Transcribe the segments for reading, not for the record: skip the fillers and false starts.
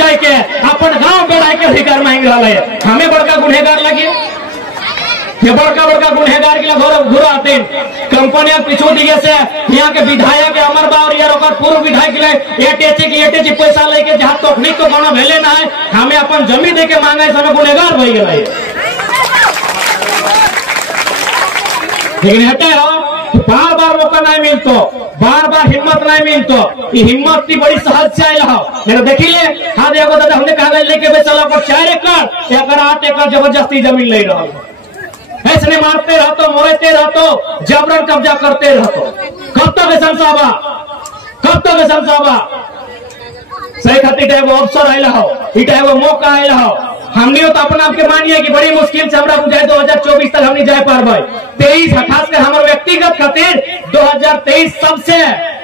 जाए के अपन गांव बेड़ा के अधिकार मांग रहा है। हमें बड़का गुनहगार लगे, ये बड़का बड़का गुनहगार के लिए घुरा आते कंपनियां पिछू दिए से यहाँ के विधायक अमर बावर यार पूर्व विधायक एटेची पैसा लेके जहाँ तकनीक तो गाँव भेले ना है, हमें अपन जमीन दे के मांगे समय गुनहगार हो गया। लेकिन हटे हो बार बार मौका नहीं मिलतो, बार बार हिम्मत नहीं मिलतो, ये हिम्मत की बड़ी सहज से आयल हो। देखिए हाँ देखो दादा हमने कागज लेके बेचला 4 एकड़ या 8 एकड़ जबरदस्ती जमीन ले रहा ऐसे मारते रहतो, मोड़ते रहतो, जबरन कब्जा करते रहतो। कब तक समझावा, कब तक समझावा? सही खातिर एगो अवसर आयल हो, एगो मौका आयल हो। हमने तो अपना आपके मानिए कि बड़ी मुश्किल से हमरा बुझाए 2024 तक हमने जाए पार भाई 23 खासकर हमारे व्यक्तिगत खातिर 2023 सबसे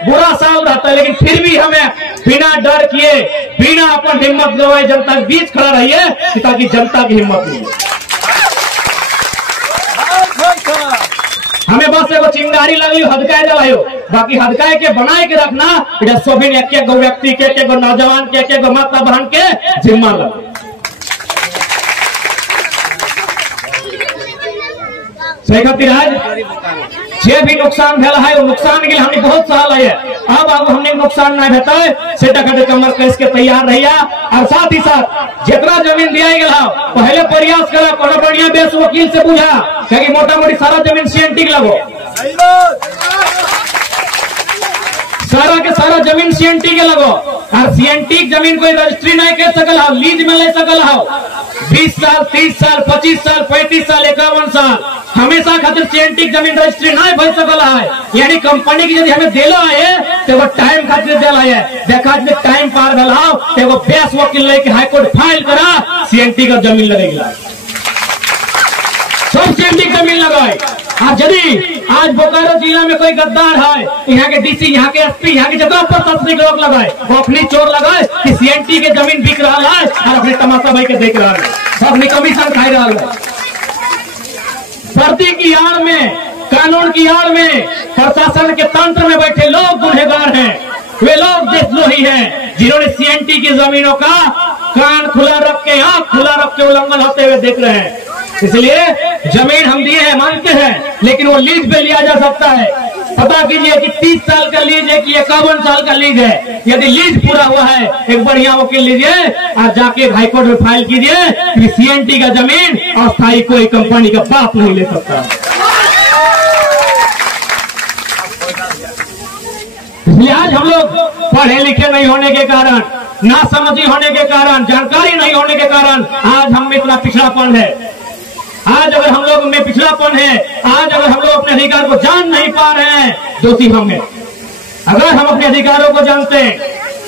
बुरा साल रहता है, लेकिन फिर भी हमें बिना डर किए बिना अपन हिम्मत गवाए जनता के बीच खड़ा रहिए ताकि जनता की हिम्मत मिले। हमें बस एगो चिंगारी लगी हदकाए दवाइयो, बाकी हदकाए के बनाए के रखना इधर सोभिन एक व्यक्ति के एक नौजवान के एक माता बहन के जिम्मा लगे। सही खातिर आज जे भी नुकसान भेल है वो नुकसान के लिए हमने बहुत सहल है। अब हमने नुकसान नहीं भेता है से टका कमर कस के तैयार रहिया। और साथ ही साथ जितना जमीन दिया गया पहले प्रयास करा कोनो बढ़िया बेस वकील से पूछा क्योंकि मोटा मोटी सारा जमीन सीएनटी लगो, सारा के सारा जमीन सीएनटी के लगो। और सीएनटी जमीन कोई रजिस्ट्री नहीं कर सकल हो, लीज में ले सकल हो। 20 साल 30 साल 25 साल 35 साल 51 साल हमेशा खातिर सीएनटी जमीन रजिस्ट्री नहीं भर सकल है। यानी कंपनी की यदि हमें दिला है तो वो टाइम खातिर दिला है, देखा टाइम पार भेलाओ तो वो बेस वकील लेके हाईकोर्ट फाइल करा सीएनटी का जमीन लगेगा, सब सीएनटी जमीन लगाए। और यदि आज बोकारो जिला में कोई गद्दार है, यहाँ के डीसी, यहाँ के एसपी, यहाँ की जगह पर प्रशासनिक रोक लगाए, वो अपनी चोर लगाए कि सीएनटी के जमीन बिक रहा है और अपने तमाशा भाई के देख रहा है, सब कमीशन खा रहा है। भर्ती की आड़ में, कानून की आड़ में, प्रशासन के तंत्र में बैठे लोग गुनहगार हैं। वे लोग देशद्रोही हैं जिन्होंने सीएनटी की जमीनों का कान खुला रख के, आंख खुला रख के उल्लंघन होते हुए देख रहे हैं। इसलिए जमीन हम दिए हैं, मानते हैं, लेकिन वो लीज पे लिया जा सकता है। पता कीजिए कि 30 साल का लीज है कि 51 साल का लीज है। यदि लीज पूरा हुआ है एक बढ़िया वकील लीजिए और जाके हाईकोर्ट में फाइल कीजिए कि सीएनटी का जमीन अस्थायी कोई कंपनी का बाप नहीं ले सकता। इसलिए आज हम लोग पढ़े लिखे नहीं होने के कारण, ना समझी होने के कारण, जानकारी नहीं होने के कारण आज हम में इतना पिछड़ापन है। आज अगर हम लोग में पिछड़ापन है, आज अगर हम लोग अपने अधिकार को जान नहीं पा रहे हैं, दोषी हम हैं। अगर हम अपने अधिकारों को जानते हैं,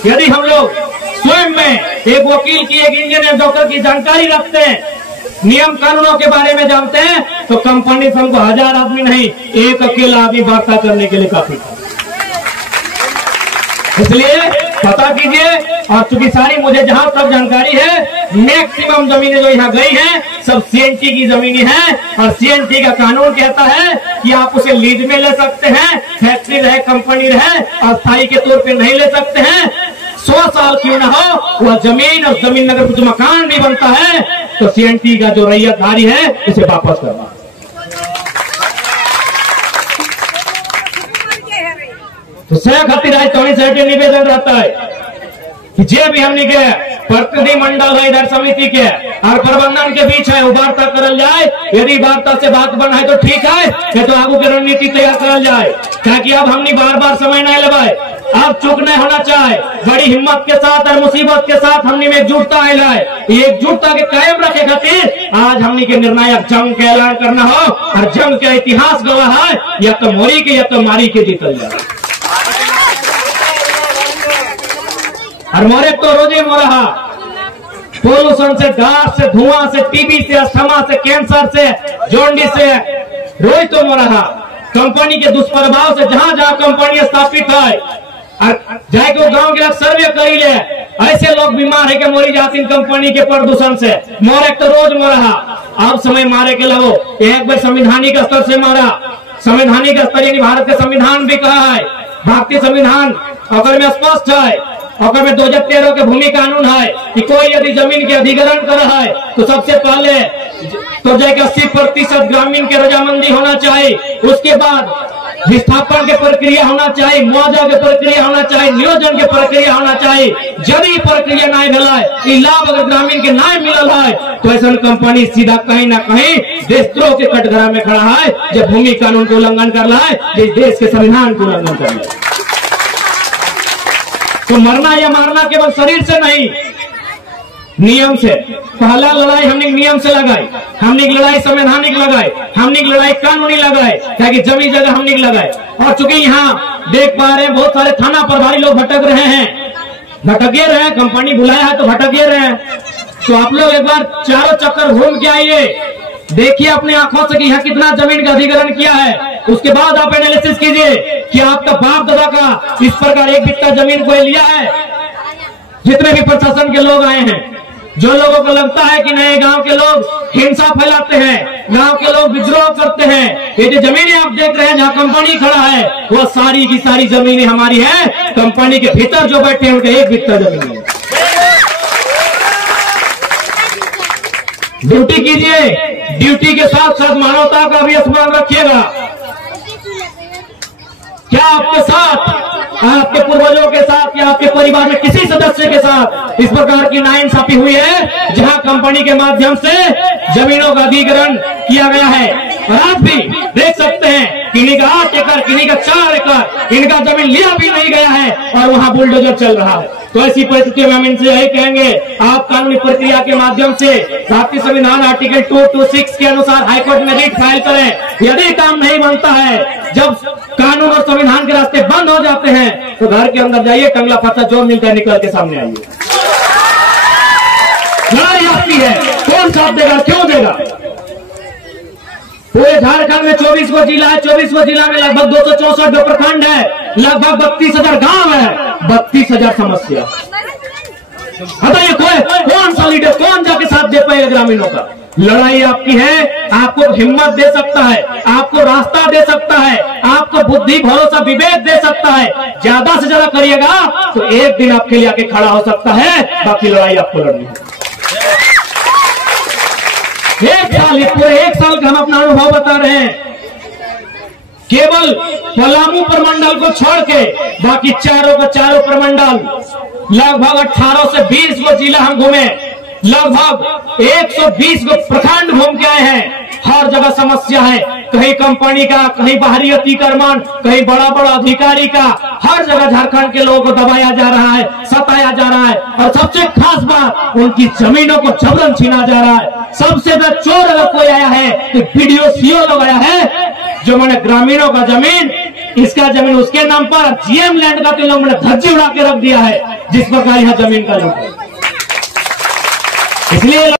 यदि हम लोग स्वयं में एक वकील की, एक इंजीनियर, डॉक्टर की जानकारी रखते हैं, नियम कानूनों के बारे में जानते हैं, तो कंपनी से हमको 1000 आदमी नहीं, एक अकेला आदमी वार्ता करने के लिए काफी था। इसलिए पता कीजिए। और चूंकि सारी मुझे जहां तक जानकारी है मैक्सिमम जमीनें जो यहाँ गई हैं सब सीएनटी की जमीनें हैं। और सीएनटी का कानून कहता है कि आप उसे लीज में ले सकते हैं, फैक्ट्री रहे, कंपनी रहे, अस्थायी के तौर पे नहीं ले सकते हैं। 100 साल क्यों न हो वह जमीन, और जमीन अगर कुछ मकान भी बनता है तो सीएनटी का जो रैयतधारी है उसे वापस करना। तो सह खातिर आज तोनी से निवेदन रहता है कि जे भी हमने के प्रतिनिधि मंडल है इधर समिति के और प्रबंधन के बीच है वो वार्ता करल जाए। यदि वार्ता से बात बना है तो ठीक है, तो आगू की रणनीति तैयार करल जाए। ताकि अब हमने बार बार समय नहीं लगाए, अब चूक नहीं होना चाहे। बड़ी हिम्मत के साथ और मुसीबत के साथ हमने में एकजुटता है, एकजुटता के कायम रखे खातिर आज हमने के निर्णायक जंग के ऐलान करना हो। और जंग का इतिहास गवाह है, या तो मोरी के या तो मारी के जीतल जाए। और मोरे तो रोजे मोरहा पोल्यूशन से, घास से, धुआं से, टीबी से, अस्थमा से, कैंसर से, जॉन्डिस से रोज तो मोरहा। कंपनी के दुष्प्रभाव से जहां जहां कंपनी स्थापित है और जाके वो गांव के सर्वे करिए, ऐसे लोग बीमार है कि मोरी जाती कंपनी के प्रदूषण से। मोरे तो रोज मोरहा। अब समय मारे के लगो एक बार संवैधानिक स्तर से मारा। संवैधानिक स्तर यानी भारत के संविधान भी कहा है, भारतीय संविधान अगर में स्पष्ट है और 2013 के भूमि कानून है कि कोई यदि जमीन के अधिग्रहण कर रहा है तो सबसे पहले तो जाके 80% ग्रामीण के रजामंदी होना चाहिए, उसके बाद विस्थापन के प्रक्रिया होना चाहिए, मुआवजा के प्रक्रिया होना चाहिए, नियोजन के प्रक्रिया होना चाहिए। यदि प्रक्रिया नहीं मिला है, लाभ अगर ग्रामीण के नहीं मिलल है तो ऐसा कंपनी सीधा कहीं ना कहीं देशद्रोह के कटघरा में खड़ा है, जब भूमि कानून को उल्लंघन कर रहा है, जिस देश के संविधान को उल्लंघन कर रहा है। तो मरना या मारना केवल शरीर से नहीं, नियम से। पहला लड़ाई हमने नियम से लगाई, हमने लड़ाई संवैधानिक लगाई, हमने लड़ाई कानूनी लगाई, ताकि जमीन जगह हमने लगाई। और चूंकि यहाँ देख पा रहे हैं बहुत सारे थाना प्रभारी लोग भटक रहे हैं, भटके रहे हैं, कंपनी बुलाया है तो भटके रहे हैं। तो आप लोग एक बार चारों चक्कर घूम के आइए, देखिए अपने आंखों से कि यहाँ कितना जमीन का अधिग्रहण किया है। उसके बाद आप एनालिसिस कीजिए कि आपका बाप दादा का इस प्रकार एक बित्ता जमीन कोई लिया है। जितने भी प्रशासन के लोग आए हैं, जो लोगों को लगता है कि नए गांव के लोग हिंसा फैलाते हैं, गांव के लोग विद्रोह करते हैं, ये जो जमीनें आप देख रहे हैं जहां कंपनी खड़ा है, वो सारी की सारी जमीनें हमारी है। कंपनी के भीतर जो बैठे हैं उनके एक बित्ता जमीन है। ड्यूटी कीजिए, ड्यूटी के साथ साथ मानवता का भी स्मरण रखिएगा। क्या आपके साथ, आपके पूर्वजों के साथ या आपके परिवार में किसी सदस्य के साथ इस प्रकार की नाइंसाफी हुई है जहां कंपनी के माध्यम से जमीनों का अधिग्रहण किया गया है? और आप भी देख सकते हैं किन्हीं का 8 एकड़, किन्हीं का 4 एकड़, इनका जमीन लिया भी नहीं गया है और वहां बुलडोजर चल रहा है। तो ऐसी परिस्थिति में हम इनसे यही कहेंगे, आप कानूनी प्रक्रिया के माध्यम से भारतीय संविधान आर्टिकल 226 के अनुसार हाईकोर्ट में रिट फाइल करें। यदि काम नहीं बनता है, जब कानून और संविधान के रास्ते बंद हो जाते हैं, तो घर के अंदर जाइए, टंगला फरसा जो मिलता है निकल के सामने आइए। लड़ाई आपकी है, कौन साथ देगा, क्यों देगा? पूरे झारखंड में 24 गो जिला है, 24 गो जिला में लगभग 264 गो प्रखंड है, लगभग 32,000 गांव है, 32,000 समस्या। बताइए कौन सा लीडर, कौन जाके साथ दे पाएगा ग्रामीणों का? लड़ाई आपकी है, आपको हिम्मत दे सकता है, आपको रास्ता दे सकता है, आपको बुद्धि भरोसा विवेक दे सकता है। ज्यादा से ज्यादा करिएगा तो एक दिन आपके लिए आके खड़ा हो सकता है, बाकी लड़ाई आपको लड़नी है। एक साल, पूरे 1 साल का हम अपना अनुभव बता रहे हैं। केवल पलामू प्रमंडल को छोड़ के बाकी चारों का चारों प्रमंडल, लगभग 18 से 20 गो जिला हम घूमे, लगभग 120 गो प्रखंड घूम के आए हैं। हर जगह समस्या है, कहीं कंपनी का, कहीं बाहरी अतिक्रमण, कहीं बड़ा बड़ा अधिकारी का। हर जगह झारखंड के लोगों को दबाया जा रहा है, सताया जा रहा है, और सबसे खास बात उनकी जमीनों को जबरन छीना जा रहा है। सबसे बड़ा चोर अगर कोई आया है तो वीडियो सीओ लोग आया है, जो मैंने ग्रामीणों का जमीन, इसका जमीन उसके नाम पर, जीएम लैंड का तो लोग मैंने धज्जी उड़ा के रख दिया है, जिस प्रकार यहां जमीन का लोग। इसलिए